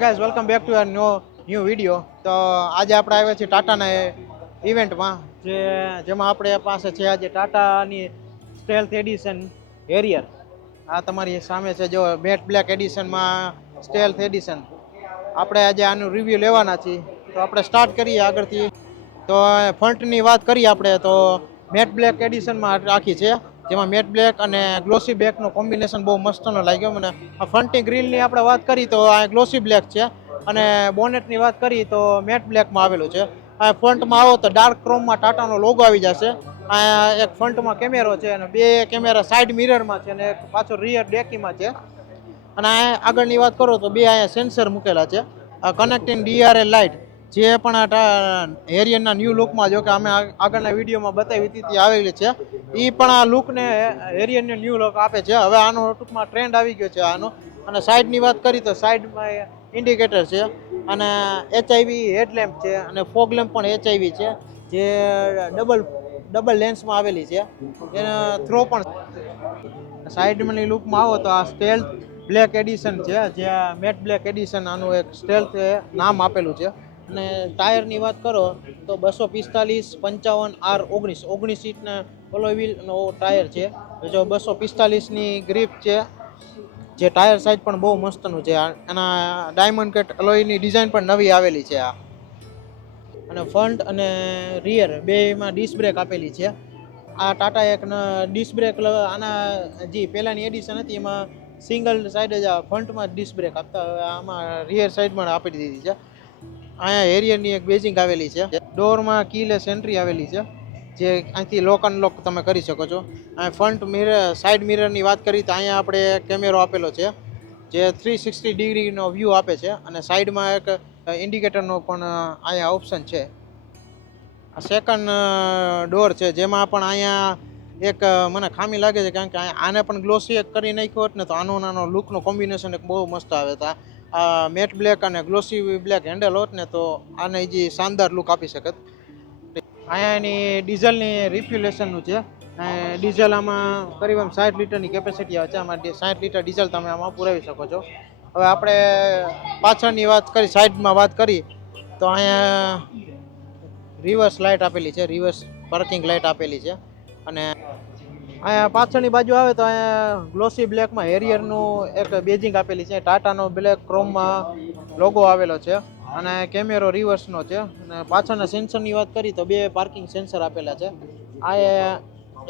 Guys welcome back to new video. તો આજે આપણે આવ્યા છીએ ટાટાના ઇવેન્ટમાં જેમાં આપણે પાસે છે આજે ટાટાની સ્ટેલ્થ એડિશન હેરિયર. આ તમારી સામે છે જો મેટ બ્લેક એડિશનમાં સ્ટેલ્થ એડિશન. આપણે આજે આનું રિવ્યૂ લેવાના છીએ. તો આપણે સ્ટાર્ટ કરીએ આગળથી. તો ફ્રન્ટની વાત કરીએ આપણે તો મેટ બ્લેક એડિશનમાં રાખી છે, જેમાં મેટ બ્લેક અને ગ્લોસી બ્લેકનું કોમ્બિનેશન બહુ મસ્તનો લાગ્યો મને. આ ફ્રન્ટની ગ્રીલની આપણે વાત કરી તો આ ગ્લોસી બ્લેક છે અને બોનેટની વાત કરી તો મેટ બ્લેકમાં આવેલું છે. આ ફ્રન્ટમાં આવો તો ડાર્ક ક્રોમમાં ટાટાનો લોગો આવી જશે. આ એક ફ્રન્ટમાં કેમેરો છે અને બે કેમેરા સાઈડ મિરરમાં છે અને એક પાછો રિયર ડેકીમાં છે. અને આગળની વાત કરો તો બે અહીંયા સેન્સર મૂકેલા છે. આ કનેક્ટિંગ DRL લાઇટ જે પણ હેરિયરના ન્યૂ લુકમાં, જો કે અમે આગળના વિડીયોમાં બતાવી હતી આવેલી છે, એ પણ આ લુકને હેરિયરને ન્યૂ લુક આપે છે. હવે આનો ટૂંકમાં ટ્રેન્ડ આવી ગયો છે આનો. અને સાઈડની વાત કરી તો સાઈડમાં ઇન્ડિકેટર છે અને HIV હેડલેમ્પ છે અને ફોગ લેમ્પ પણ HIV છે, જે ડબલ લેન્સમાં આવેલી છે. એના થ્રો પણ સાઈડની લુકમાં આવો તો આ સ્ટેલ્થ બ્લેક એડિશન છે, જે મેટ બ્લેક એડિશન આનું એક સ્ટેલ્થ નામ આપેલું છે. અને ટાયરની વાત કરો તો 245 55 R19 સીટના એલોય વ્હીલનો ટાયર છે. જો 245ની ગ્રીપ છે, જે ટાયર સાઇઝ પણ બહુ મસ્તનું છે. એના ડાયમંડ કટ એલોયની ડિઝાઇન પણ નવી આવેલી છે આ. અને ફ્રન્ટ અને રિયર બેમાં ડિસ્ક બ્રેક આપેલી છે. આ ટાટા એક ડિસ્ક બ્રેક આના જે પહેલાંની એડિશન હતી એમાં સિંગલ સાઈડ જ ફ્રન્ટમાં ડિસ્ક બ્રેક આપતા, હવે આમાં રિયર સાઈડમાં આપી દીધી છે. અહીંયા હેરિયરની એક બેઝિંગ આવેલી છે. ડોરમાં કીલેસ એન્ટ્રી આવેલી છે, જે અહીંથી લોક અનલોક તમે કરી શકો છો. અહીં ફ્રન્ટ મિરર સાઈડ મિરરની વાત કરી તો અહીંયા આપણે કેમેરો આપેલો છે, જે 360 ડિગ્રીનો વ્યૂ આપે છે. અને સાઈડમાં એક ઇન્ડિકેટરનો પણ અહીંયા ઓપ્શન છે. આ સેકન્ડ ડોર છે, જેમાં પણ અહીંયા એક મને ખામી લાગે છે, કારણ કે આને પણ ગ્લોસી એક કરી નાખ્યો હોત ને તો આનો લુકનો કોમ્બિનેશન એક બહુ મસ્ત આવે. તો આ મેટ બ્લેક અને ગ્લોસી બ્લેક હેન્ડલ હોત ને તો આને જે શાનદાર લુક આપી શકત. અહીંયા એની ડીઝલની રિફ્યુલેશનનું છે. ડીઝલ આમાં કરીબ 60 લીટરની કેપેસિટી આવે છે. આમાં 60 લીટર ડીઝલ તમે આમાં પુરાવી શકો છો. હવે આપણે પાછળની વાત કરી, સાઈડમાં વાત કરી તો અહીંયા રિવર્સ લાઇટ આપેલી છે, રિવર્સ પાર્કિંગ લાઇટ આપેલી છે. અને અહીંયા પાછળની બાજુ આવે તો અહીંયા ગ્લોસી બ્લેકમાં હેરિયરનું એક બેજિંગ આપેલી છે. ટાટાનો બ્લેક ક્રોમમાં લોગો આવેલો છે અને કેમેરો રિવર્સનો છે. અને પાછળના સેન્સરની વાત કરી તો બે પાર્કિંગ સેન્સર આપેલા છે. આ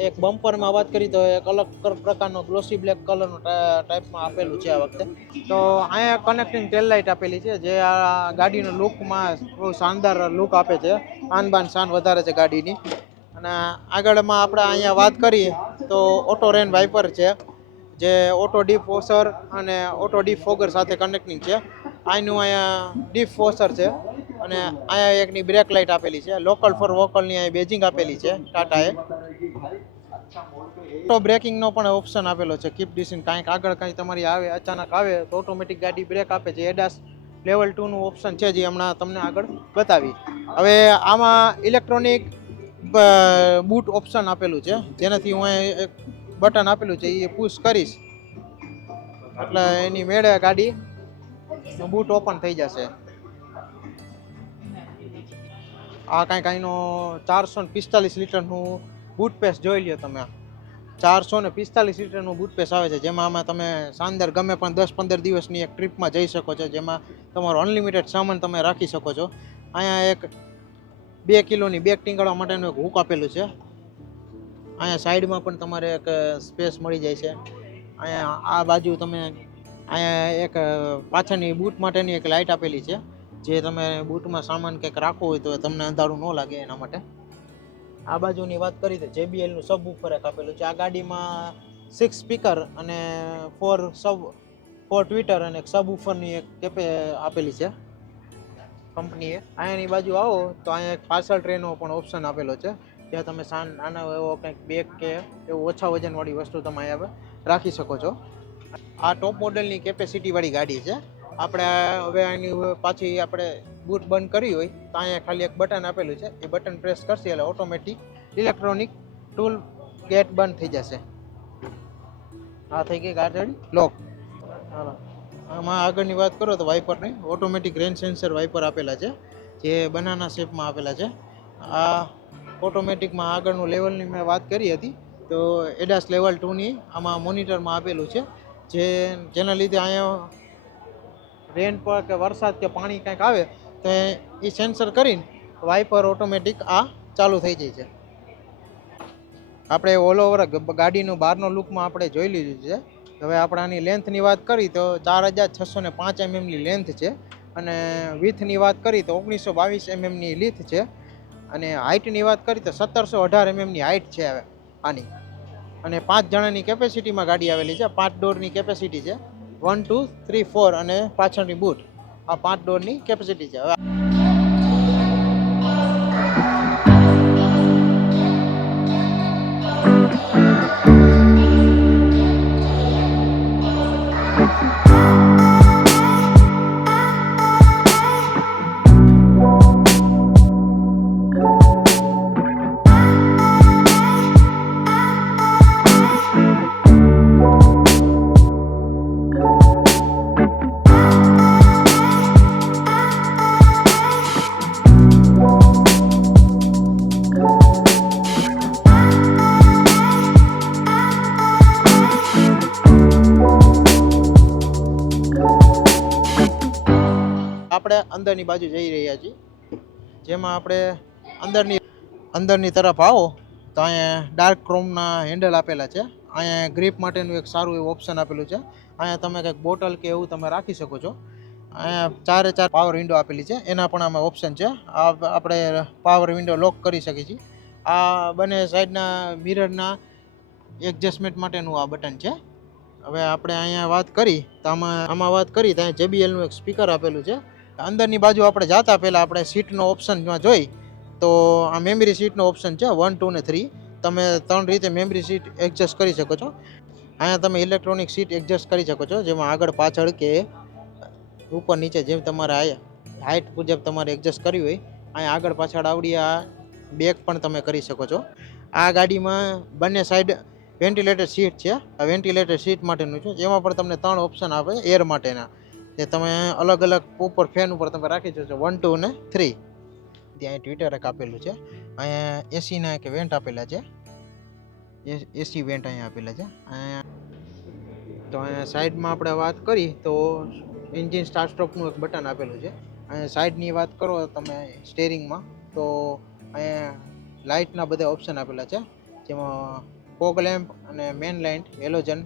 એક બમ્પરમાં વાત કરી તો એક અલગ પ્રકારનો ગ્લોસી બ્લેક કલરનો ટાઈપમાં આપેલું છે આ વખતે. તો અહીંયા કનેક્ટિંગ ટેલ લાઇટ આપેલી છે, જે આ ગાડીનો લુકમાં બહુ શાનદાર લુક આપે છે. આન શાન વધારે છે ગાડીની. અને આગળમાં આપણે અહીંયા વાત કરીએ તો ઓટો રેન વાઇપર છે, જે ઓટો ડીપ વોશર અને ઓટો ડીપ ફોગર સાથે કનેક્ટિંગ છે. આનું અહીંયા ડીપ વોશર છે અને અહીંયા એકની બ્રેક લાઇટ આપેલી છે. લોકલ ફોર વોકલની અહીં બેજિંગ આપેલી છે ટાટાએ. ઓટો બ્રેકિંગનો પણ ઓપ્શન આપેલો છે. કીપ ડિસિન કાંઈક આગળ કાંઈ તમારી આવે અચાનક આવે તો ઓટોમેટિક ગાડી બ્રેક આપે છે. એડાસ લેવલ 2નું ઓપ્શન છે, જે હમણાં તમને આગળ બતાવી. હવે આમાં ઇલેક્ટ્રોનિક બૂટ ઓપ્શન આપેલું છે, જેનાથી હું એક બટન આપેલું છે એ પુશ કરીશ એટલે એની મેળે ગાડી બૂટ ઓપન થઈ જશે. આ કાંઈનો 445 લીટરનું બૂટ પેસ જોઈ લ્યો તમે. 445 લીટરનું બૂટ પેસ આવે છે, જેમાં આમાં તમે શાનદાર ગમે પણ 10-15 દિવસની એક ટ્રીપમાં જઈ શકો છો, જેમાં તમારો અનલિમિટેડ સામાન તમે રાખી શકો છો. અહીંયા એક 2 કિલોની બેગ ટીંગાડવા માટેનું એક હૂક આપેલું છે. અહીંયા સાઈડમાં પણ તમારે એક સ્પેસ મળી જાય છે. અહીંયા આ બાજુ તમે અહીંયા એક પાછળની બૂટ માટેની એક લાઇટ આપેલી છે, જે તમે બૂટમાં સામાન કંઈક રાખવો હોય તો તમને અંધારું ન લાગે એના માટે. આ બાજુની વાત કરી તો JBLનું સબવૂફર એક આપેલું છે. આ ગાડીમાં 6 સ્પીકર અને 4 ટ્વિટર અને એક સબવૂફરની એક કેપે આપેલી છે કંપનીએ. અહીંયાની બાજુ આવો તો અહીંયા એક પાર્સલ ટ્રેનો પણ ઓપ્શન આપેલો છે, જ્યાં તમે નાનો એવો કંઈક બેગ કે એવું ઓછા વજનવાળી વસ્તુ તમે અહીંયા રાખી શકો છો. આ ટોપ મોડલની કેપેસિટીવાળી ગાડી છે. આપણે હવે આની પાછી આપણે બૂટ બંધ કરી હોય તો અહીંયા ખાલી એક બટન આપેલું છે, એ બટન પ્રેસ કરશે એટલે ઓટોમેટિક ઇલેક્ટ્રોનિક ટૂલ ગેટ બંધ થઈ જશે. આ થઈ ગઈ ગાડી લોક. હાલો આમાં આગળની વાત કરો તો વાઇપરની ઓટોમેટિક રેન સેન્સર વાઇપર આપેલા છે, જે બનાના શેપમાં આપેલા છે. આ ઓટોમેટિકમાં આગળનું લેવલની મેં વાત કરી હતી, તો એડાસ લેવલ 2ની આમાં મોનિટરમાં આપેલું છે, જેના લીધે અહીંયા રેન પર કે વરસાદ કે પાણી કંઈક આવે તો એ સેન્સર કરીને વાઇપર ઓટોમેટિક આ ચાલુ થઈ જાય છે. આપણે ઓલ ઓવર ગાડીનું બહારનો લુકમાં આપણે જોઈ લીધું છે. હવે આપણે આની લેન્થની વાત કરી તો 4605 mmની લેન્થ છે, અને વિથની વાત કરી તો 1922 mmની લીથ છે, અને હાઇટની વાત કરી તો 1718 mmની હાઇટ છે હવે આની. અને 5 જણાની કેપેસિટીમાં ગાડી આવેલી છે. 5 ડોરની કેપેસિટી છે, 1 2 3 4 અને પાછળની બૂટ, આ 5 ડોરની કેપેસિટી છે. હવે આપણે અંદરની બાજુ જઈ રહ્યા છીએ, જેમાં આપણે અંદરની તરફ આવો તો અહીંયા ડાર્ક ક્રોમના હેન્ડલ આપેલા છે. અહીંયા ગ્રીપ માટેનું એક સારું એવું ઓપ્શન આપેલું છે. અહીંયા તમે કંઈક બોટલ કે એવું તમે રાખી શકો છો. અહીંયા 4 પાવર વિન્ડો આપેલી છે, એના પણ આમાં ઓપ્શન છે. આપણે પાવર વિન્ડો લોક કરી શકીએ છીએ. આ બંને સાઈડના મિરરના એડજસ્ટમેન્ટ માટેનું આ બટન છે. હવે આપણે અહીંયા વાત કરી તો આમાં વાત કરી તો અહીંયા JBLનું એક સ્પીકર આપેલું છે. અંદરની બાજુ આપણે જાતા પહેલાં આપણે સીટનો ઓપ્શનમાં જોઈ તો આ મેમરી સીટનો ઓપ્શન છે 1 2 ને 3. તમે 3 રીતે મેમરી સીટ એડજસ્ટ કરી શકો છો. અહીંયા તમે ઇલેક્ટ્રોનિક સીટ એડજસ્ટ કરી શકો છો, જેમાં આગળ પાછળ કે ઉપર નીચે જેમ તમારે હાઇટ મુજબ તમારે એડજસ્ટ કરવી હોય. અહીંયા આગળ પાછળ આવડી આ બેક પણ તમે કરી શકો છો. આ ગાડીમાં બંને સાઈડ વેન્ટિલેટર સીટ છે. આ વેન્ટિલેટર સીટ માટેનું છે, જેમાં પણ તમને 3 ઓપ્શન આપે એર માટેના, તે તમે અલગ અલગ ઉપર ફેન ઉપર તમે રાખી શકો છો 1 2 ને 3. ત્યાં ટ્વિટર એક આપેલું છે. અહીંયા એસીના એક વેન્ટ આપેલા છે, એસી વેન્ટ અહીંયા આપેલા છે. તો અહીંયા સાઈડમાં આપણે વાત કરી તો એન્જિન સ્ટાર્ટ સ્ટોપનું એક બટન આપેલું છે. અહીંયા સાઈડની વાત કરો તમે સ્ટેરિંગમાં તો અહીંયા લાઇટના બધા ઓપ્શન આપેલા છે, જેમાં ફોગ લેમ્પ અને મેન લાઇટ હેલોજન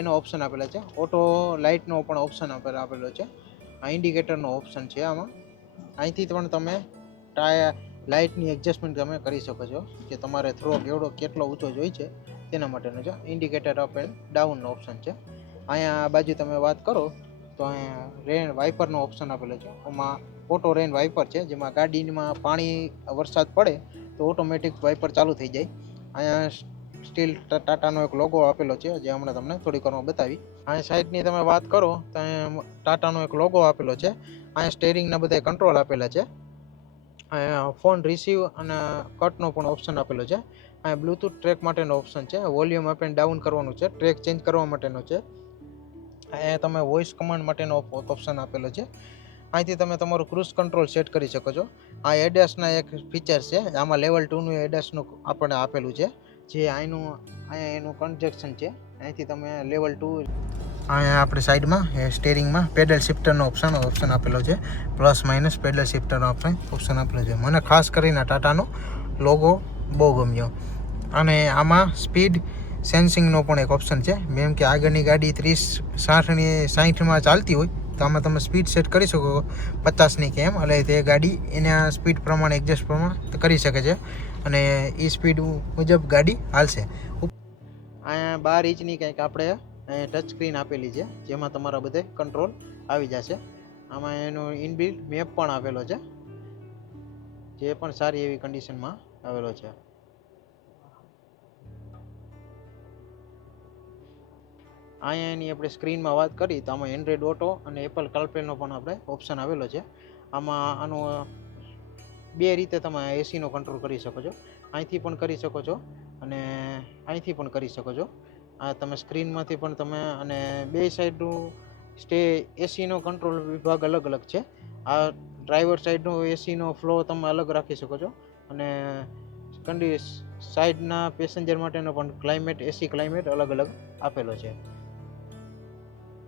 એનો ઓપ્શન આપેલા છે. ઓટો લાઇટનો પણ ઓપ્શન આપેલો છે. આ ઇન્ડિકેટરનો ઓપ્શન છે. આમાં અહીંથી પણ તમે લાઇટની એડજસ્ટમેન્ટ તમે કરી શકો છો, કે તમારે થ્રો કેટલો ઊંચો જોઈએ છે તેના માટેનો છે. ઇન્ડિકેટર અપ એન્ડ ડાઉનનો ઓપ્શન છે. અહીંયા આ બાજુ તમે વાત કરો તો અહીંયા રેન વાઇપરનો ઓપ્શન આપેલો છે. આમાં ઓટો રેન વાઇપર છે, જેમાં ગાડીમાં પાણી વરસાદ પડે તો ઓટોમેટિક વાઇપર ચાલુ થઈ જાય. અહીંયા સ્ટીલ ટાટાનો એક લોગો આપેલો છે, જે હમણાં તમને થોડીક વારમાં બતાવી. અહીંયા સાઈડની તમે વાત કરો તો અહીંયા ટાટાનો એક લોગો આપેલો છે. અહીંયા સ્ટેરિંગના બધા કંટ્રોલ આપેલા છે. અહીંયા ફોન રિસીવ અને કટનો પણ ઓપ્શન આપેલો છે. અહીંયા બ્લૂટૂથ ટ્રેક માટેનો ઓપ્શન છે. વોલ્યુમ અપ એન્ડ ડાઉન કરવાનું છે, ટ્રેક ચેન્જ કરવા માટેનો છે. અહીંયા તમે વોઇસ કમાન્ડ માટેનો ઓપ્શન આપેલો છે. અહીંથી તમે તમારું ક્રૂઝ કંટ્રોલ સેટ કરી શકો છો. આ એડાસના એક ફીચર છે, આમાં લેવલ 2નું એડાસનું આપણને આપેલું છે, જે અહીંયા એનું કન્જેક્શન છે. અહીંથી તમે લેવલ 2 અહીંયા આપણે સાઈડમાં સ્ટેરિંગમાં પેડલ શિફ્ટરનો ઓપ્શન આપેલો છે, પ્લસ માઇનસ પેડલ શિફ્ટરનો ઓપ્શન આપેલો છે. મને ખાસ કરીને ટાટાનો લોગો બહુ ગમ્યો. અને આમાં સ્પીડ સેન્સિંગનો પણ એક ઓપ્શન છે. જેમ કે આગળની ગાડી 30-60માં ચાલતી હોય તો આમાં તમે સ્પીડ સેટ કરી શકો 50ની કે એમ, એટલે તે ગાડી એના સ્પીડ પ્રમાણે એડજસ્ટ કરી શકે છે, અને એ સ્પીડ મુજબ ગાડી હાલશે. અહીંયા 12 ઇંચની કંઈક આપણે ટચ સ્ક્રીન આપેલી છે, જેમાં તમારા બધે કંટ્રોલ આવી જશે. આમાં એનો ઇનબિલ્ટ મેપ પણ આપેલો છે, જે પણ સારી એવી કન્ડિશનમાં આવેલો છે. અહીંયા એની આપણે સ્ક્રીનમાં વાત કરી તો આમાં એન્ડ્રોઇડ ઓટો અને એપલ કાર્પ્લેનો પણ આપણે ઓપ્શન આવેલો છે. આમાં આનું 2 રીતે તમે એસીનો કંટ્રોલ કરી શકો છો. અહીંથી પણ કરી શકો છો અને અહીંથી પણ કરી શકો છો. આ તમે સ્ક્રીનમાંથી પણ તમે, અને 2 સાઈડનું એસીનો કંટ્રોલ વિભાગ અલગ અલગ છે. આ ડ્રાઈવર સાઈડનો એસીનો ફ્લો તમે અલગ રાખી શકો છો અને સાઈડના પેસેન્જર માટેનો પણ ક્લાઇમેટ એસી ક્લાઇમેટ અલગ અલગ આપેલો છે.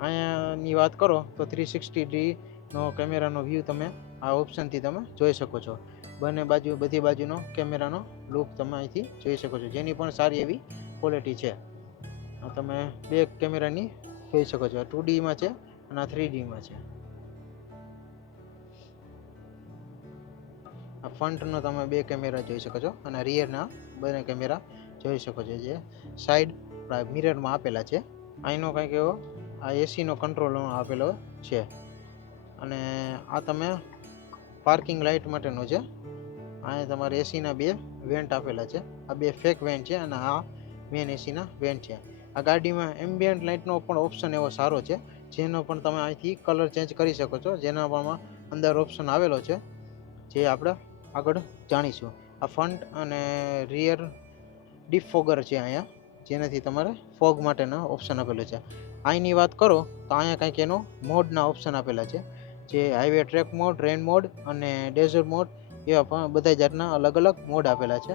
અહીંયાની વાત કરો તો 360°નો કેમેરાનો વ્યૂ તમે આ ઓપ્શનથી તમે જોઈ શકો છો. બધી બાજુનો કેમેરાનો લુક તમે અહીંથી જોઈ શકો છો, જેની પણ સારી એવી ક્વોલિટી છે. તમે બે કેમેરાની જોઈ શકો છો, 2Dમાં છે અને આ 3Dમાં છે. આ ફ્રન્ટનો તમે બે કેમેરા જોઈ શકો છો અને રિયરના બંને કેમેરા જોઈ શકો છો, જે સાઈડ મિરરમાં આપેલા છે. અહીંનો કંઈક એવો આ એસીનો કંટ્રોલ આપેલો છે. અને આ તમે પાર્કિંગ લાઇટ માટેનો છે. અહીંયા તમારે એસીના બે વેન્ટ આપેલા છે. આ બે ફેક વેન્ટ છે અને આ મેન એસીના વેન્ટ છે. આ ગાડીમાં એમ્બિયન્ટ લાઇટનો પણ ઓપ્શન એવો સારો છે, જેનો પણ તમે અહીંથી કલર ચેન્જ કરી શકો છો, જેના પણ અંદર ઓપ્શન આવેલો છે, જે આપણે આગળ જાણીશું. આ ફ્રન્ટ અને રિયર ડીપ ફોગર છે અહીંયા, જેનાથી તમારે ફોગ માટેના ઓપ્શન આપેલો છે. અહીંની વાત કરો તો અહીંયા કંઈક એનો મોડના ઓપ્શન આપેલા છે, જે હાઈવે ટ્રેક મોડ, રેન મોડ અને ડેઝર્ટ મોડ એવા પણ બધા જાતના અલગ અલગ મોડ આપેલા છે.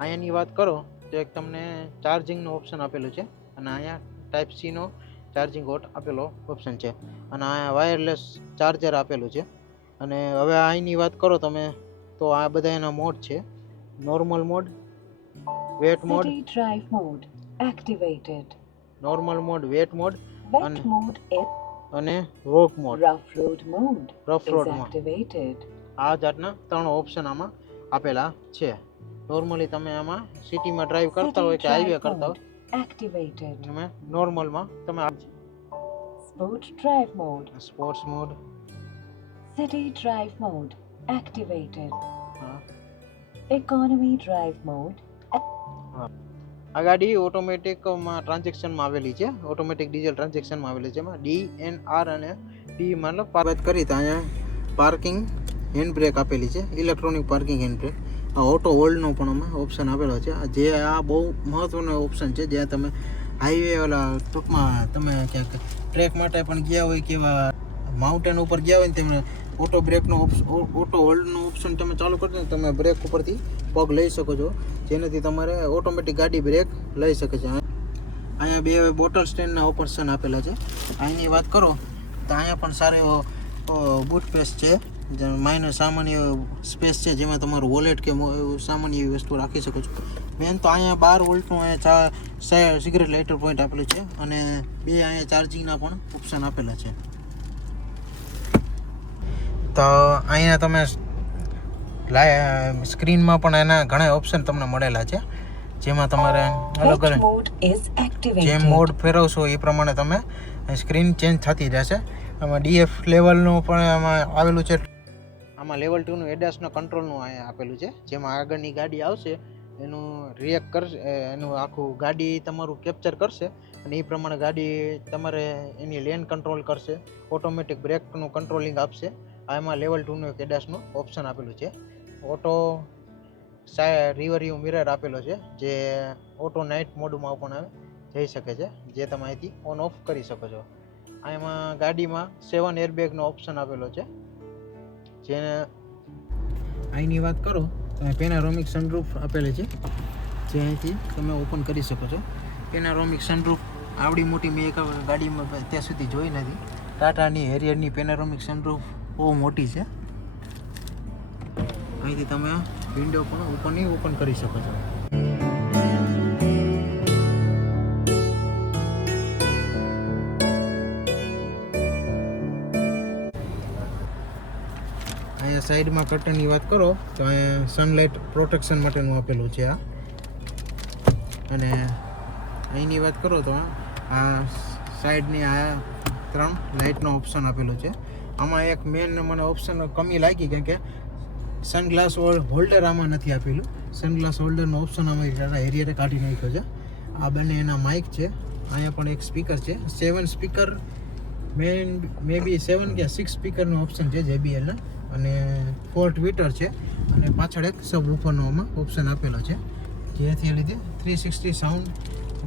અહીંયાની વાત કરો તો એક તમને ચાર્જિંગનો ઓપ્શન આપેલું છે અને અહીંયા ટાઈપ સીનો ચાર્જિંગ પોર્ટ આપેલો ઓપ્શન છે અને અહીંયા વાયરલેસ ચાર્જર આપેલું છે. અને હવે અહીંની વાત કરો તમે તો આ બધા એના મોડ છે: normal mode, wet mode, drive mode activated, normal mode, wet mode wet mode અને rock mode, rough road mode activated. આ જાતના 3 ઓપ્શન આમાં આપેલા છે. નોર્મલી તમે આમાં સિટીમાં ડ્રાઈવ કરતા હોય કે હાઈવે કરતા હોય એક્ટિવેટેડ, તમે નોર્મલમાં તમે sport drive mode, sports mode, city drive mode activated, economy drive mode. આ ગાડી ઓટોમેટિકમાં ટ્રાન્ઝેક્શનમાં આવેલી છે, ઓટોમેટિક ડીઝલ ટ્રાન્ઝેક્શનમાં આવેલી છે. એમાં DNR અને D મતલબ વાત કરી તો અહીંયા પાર્કિંગ હેન્ડ બ્રેક આપેલી છે, ઇલેક્ટ્રોનિક પાર્કિંગ હેન્ડ બ્રેક. આ ઓટો હોલ્ડનો પણ અમે ઓપ્શન આપેલો છે, જે આ બહુ મહત્ત્વનો ઓપ્શન છે. જ્યાં તમે હાઈવે ઓલા ટૂંકમાં તમે ક્યાંક ટ્રેક માટે પણ ગયા હોય કે એવા માઉન્ટેન ઉપર ગયા હોય ને તેમને ઓટો બ્રેકનો ઓટો હોલ્ડનો ઓપ્શન તમે ચાલુ કરશો ને તમે બ્રેક ઉપરથી પગ લઈ શકો છો, જેનાથી તમારે ઓટોમેટિક ગાડી બ્રેક લઈ શકે છે. અહીંયા બે બોટલ સ્ટેન્ડના ઓપ્શન આપેલા છે. અહીંની વાત કરો તો અહીંયા પણ સારો એવો બૂટ સ્પેસ છે, માઇનર સામાન્ય સ્પેસ છે, જેમાં તમારું વોલેટ કે સામાન્ય એવી વસ્તુ રાખી શકો છો. મેન તો અહીંયા 12 વોલ્ટનું અહીંયા સિગરેટ લાઇટર પોઈન્ટ આપેલું છે અને બે અહીંયા ચાર્જિંગના પણ ઓપ્શન આપેલા છે. તો અહીંયા તમે સ્ક્રીનમાં પણ એના ઘણા ઓપ્શન તમને મળેલા છે, જેમાં તમારે અલગ અલગ જેમ મોડ ફેરવશો એ પ્રમાણે તમે સ્ક્રીન ચેન્જ થતી રહેશે. આમાં DF લેવલનું પણ આમાં આવેલું છે. આમાં લેવલ 2નું એડાસના કંટ્રોલનું અહીંયા આપેલું છે, જેમાં આગળની ગાડી આવશે એનું રિએક્ટ કરશે, એનું આખું ગાડી તમારું કેપ્ચર કરશે અને એ પ્રમાણે ગાડી તમારે એની લેન કંટ્રોલ કરશે, ઓટોમેટિક બ્રેકનું કંટ્રોલિંગ આપશે. આમાં લેવલ 2નું એક એડાસનું ઓપ્શન આપેલું છે. ઓટો રિવરવ્યુ મિરર આપેલો છે, જે ઓટો નાઇટ મોડમાં પણ જઈ શકે છે, જે તમે અહીંથી ઓન ઓફ કરી શકો છો. આમાં ગાડીમાં 7 એરબેગનો ઓપ્શન આપેલો છે. જેને અહીંની વાત કરો તો પેનારોમિક સનરૂફ આપેલી છે, જે અહીંથી તમે ઓપન કરી શકો છો. પેનારોમિક સનરૂફ આવડી મોટી મેં એક ગાડીમાં ત્યાં સુધી જોઈ નથી. ટાટાની હેરિયરની પેનારોમિક સનરૂફ બહુ મોટી છે. અહીંથી તમે વિન્ડો પણ ઓપન કરી શકો છો. અહીંયા સાઈડમાં કર્ટનની વાત કરો તો અહીંયા સનલાઇટ પ્રોટેક્શન માટેનું આપેલું છે આ. અને અહીંની વાત કરો તો આ સાઈડની આ 3 લાઇટનો ઓપ્શન આપેલો છે. આમાં એક મેન મને ઓપ્શન કમી લાગી, કેમ કે સનગ્લાસ હોલ્ડર આમાં નથી આપેલું. સનગ્લાસ હોલ્ડરનો ઓપ્શન આમાં ટાટા હેરિયરે કાઢી નાખ્યો છે. આ બંને એના માઇક છે. અહીંયા પણ એક સ્પીકર છે, 7 સ્પીકર મે બી 7 કે 6 સ્પીકરનો ઓપ્શન છે JBLના, અને 4 ટ્વિટર છે અને પાછળ એક સબ વૂફરનો આમાં ઓપ્શન આપેલો છે, જેથી લીધે 360 સાઉન્ડ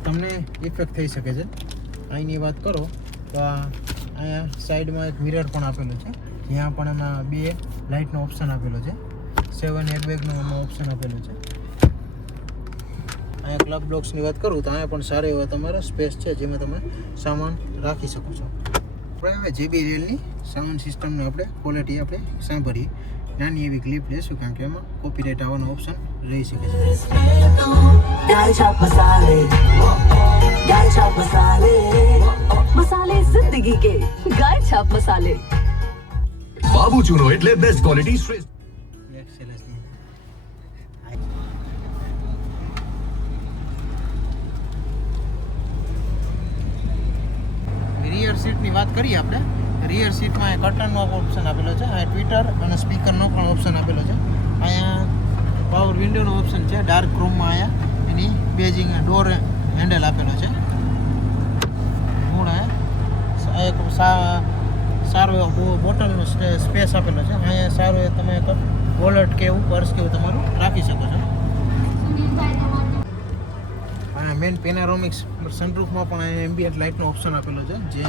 તમને ઇફેક્ટ થઈ શકે છે. અહીંની વાત કરો તો અહીંયા સાઈડમાં એક મિરર પણ આપેલું છે, જ્યાં પણ એમાં 2 લાઇટનો ઓપ્શન આપેલો છે, 7 એરબેગનો એમાં ઓપ્શન આપેલું છે. અહીંયા ક્લબ બ્લોક્સની વાત કરું તો અહીંયા પણ સારો એવો તમારો સ્પેસ છે, જેમાં તમે સામાન રાખી શકો છો. આપણે હવે JBLની સાઉન્ડ સિસ્ટમને આપણે ક્વોલિટી આપણે સાંભળીએ. નાની એવી ક્લિપ લેશું, કારણ કે એમાં કોપીરાઇટ આવવાનો ઓપ્શન રહી શકે છે. Dal chop masale, dal chop masale, masale zindagi ke, dal chop masale. Babu ચૂનો એટલે બેસ્ટ ક્વોલિટી શ્રેષ્ઠ. રિયર સીટની વાત કરીએ આપણે. રિયર સીટમાં કર્ટનનો ઓપ્શન આપેલો છે, અહીંયા ટ્વિટર અને સ્પીકરનો પણ ઓપ્શન આપેલો છે. અહીંયા પાવર વિન્ડોનો ઓપ્શન છે, ડાર્ક રૂમમાં અહીંયા એની બેજિંગ ડોર હેન્ડલ આપેલો છે. એક સારો એવો બોટલનો સ્પેસ આપેલો છે. અહીંયા સારું એ તમે વોલેટ કે એવું પર્સ કે એવું તમારું રાખી શકો છો. અહીંયા મેન પેનારોમિક્સ સનરૂફમાં પણ અહીંયા એમ્બિયન્ટ લાઇટનો ઓપ્શન આપેલો છે, જે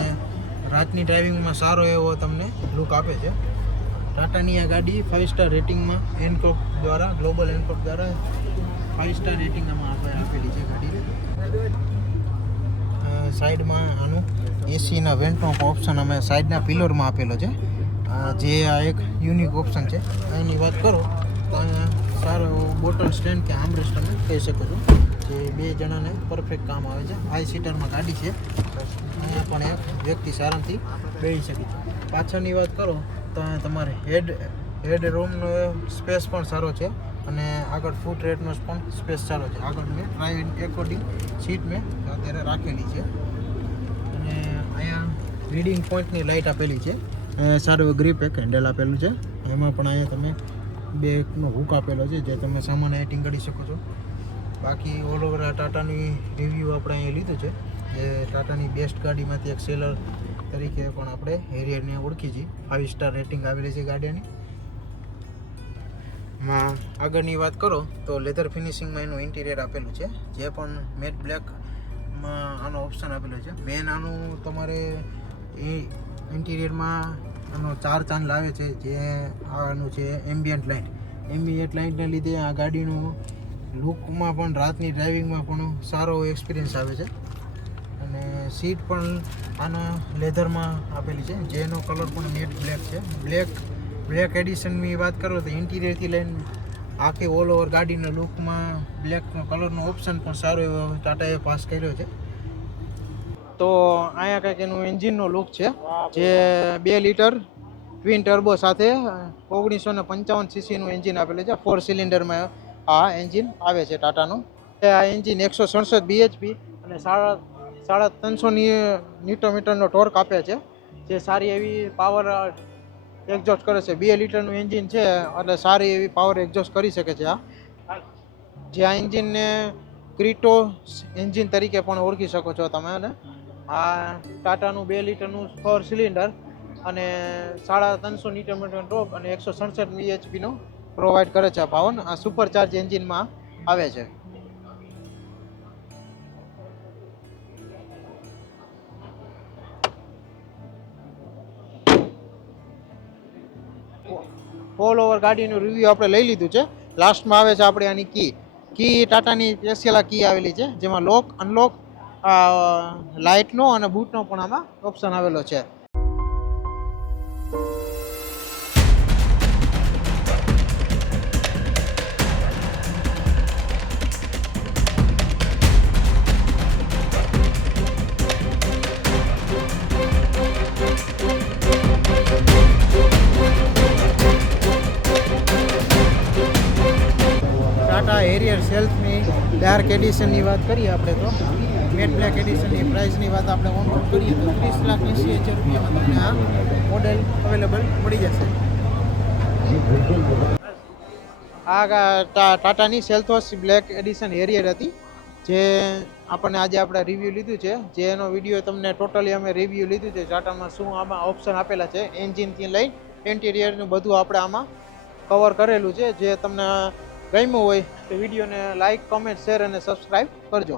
રાતની ડ્રાઇવિંગમાં સારો એવો તમને લુક આપે છે. ટાટાની આ ગાડી 5 સ્ટાર રેટિંગમાં એનકોક દ્વારા, ગ્લોબલ એનકોક દ્વારા 5 સ્ટાર રેટિંગ આમાં આપેલી છે ગાડી. સાઈડમાં આનું એસીના વેન્ટનો ઓપ્શન અમે સાઈડના પિલરમાં આપેલો છે, જે આ એક યુનિક ઓપ્શન છે. અહીંની વાત કરો તો અહીંયા સારો એવો બોટલ સ્ટેન્ડ કે આર્મરેસ્ટ તમે કહી શકો છો, જે 2 જણાને પરફેક્ટ કામ આવે છે. 5 સીટરમાં ગાડી છે, અહીંયા પણ એક વ્યક્તિ આરામથી બેસી શકે છે. પાછળની વાત કરો તો તમારે હેડ રૂમનો સ્પેસ પણ સારો છે, અને આગળ ફૂટ રેટનો પણ સ્પેસ સારો છે. આગળ મેં ડ્રાઇવિંગ એકોર્ડિંગ સીટ મેં અત્યારે રાખેલી છે. અને અહીંયા રીડિંગ પોઈન્ટની લાઇટ આપેલી છે. સારું એવું ગ્રીપ એક હેન્ડલ આપેલું છે. એમાં પણ અહીંયા તમે 2નો હુક આપેલો છે, જે તમે સામાન અહીંયા ટીંગાડી શકો છો. બાકી ઓલ ઓવર આ ટાટાની રિવ્યૂ આપણે અહીંયા લીધું છે, જે ટાટાની બેસ્ટ ગાડીમાંથી એક સેલર તરીકે પણ આપણે હેરિયરને ઓળખી છીએ. 5 સ્ટાર રેટિંગ આવેલી છે ગાડીની. આગળની વાત કરો તો લેધર ફિનિશિંગમાં એનું ઇન્ટિરિયર આપેલું છે, જે પણ મેટ બ્લેકમાં આનો ઓપ્શન આપેલો છે. મેન આનું તમારે ઇન્ટિરિયરમાં આનો 4 ચાંદ લાવે છે, જે આનું છે એમ્બિયન્ટ લાઇટ. એમ્બિયન્ટ લાઇટને લીધે આ ગાડીનું લુકમાં પણ રાતની ડ્રાઇવિંગમાં પણ સારો એક્સપિરિયન્સ આવે છે. અને સીટ પણ આના લેધરમાં આપેલી છે, જેનો કલર પણ મેટ બ્લેક છે. બ્લેક એડિશનની વાત કરો તો ઇન્ટિરિયરથી લઈને આખી ઓલ ઓવર ગાડીના લુકમાં બ્લેક કલરનો ઓપ્શન પણ સારો એવો ટાટાએ પાસ કર્યો છે. તો અહીંયા કંઈક એનું એન્જિનનો લુક છે, જે 2 લીટર ટ્વિન ટર્બો સાથે 1955 સીસીનું એન્જિન આપેલું છે. 4 સિલિન્ડરમાં આ એન્જિન આવે છે ટાટાનું. આ એન્જિન 167 બીએચપી અને 350 ન્યૂટન ટોર્ક આપે છે, જે સારી એવી પાવર એક્ઝોસ્ટ કરે છે. 2 લીટરનું એન્જિન છે, એટલે સારી એવી પાવર એક્ઝોસ્ટ કરી શકે છે. જે આ એન્જિનને ક્રિટો એન્જિન તરીકે પણ ઓળખી શકો છો તમે. અને આ ટાટાનું 2 લીટરનું 4 સિલિન્ડર અને 350 ન્યૂટન ટોર્ક અને 167 બીએચપીનો પ્રોવાઈડ કરે છે આ પાવર. આ સુપરચાર્જ એન્જિનમાં આવે છે. ઓલ ઓવર ગાડીનું રિવ્યૂ આપણે લઈ લીધું છે. લાસ્ટમાં આવે છે આપણે આની કી ટાટાની સ્પેશિયલ કી આવેલી છે, જેમાં લોક અનલોક લાઇટનો અને બૂટનો પણ આમાં ઓપ્શન આવેલો છે. ટાટા હેરિયર સેલ્ફની ડાર્ક એડિશનની વાત કરીએ આપણે તો મેટ બ્લેક એડિશનની પ્રાઇસની વાત આપણે ઓનરોડ કરીએ તો 30,80,000 રૂપિયામાં તમને આ મોડેલ અવેલેબલ મળી જશે. આ ટાટાની સેલ્થોસ બ્લેક એડિશન હેરિયર હતી, જે આપણને આજે આપણે રિવ્યૂ લીધું છે. જે એનો વિડીયો તમને ટોટલી અમે રિવ્યૂ લીધું છે. ટાટામાં શું આમાં ઓપ્શન આપેલા છે, એન્જિનથી લઈ ઇન્ટિરિયરનું બધું આપણે આમાં કવર કરેલું છે. જે તમને ગમ્યું હોય તો વિડીયોને લાઇક, કોમેન્ટ, શેર અને સબસ્ક્રાઈબ કરજો.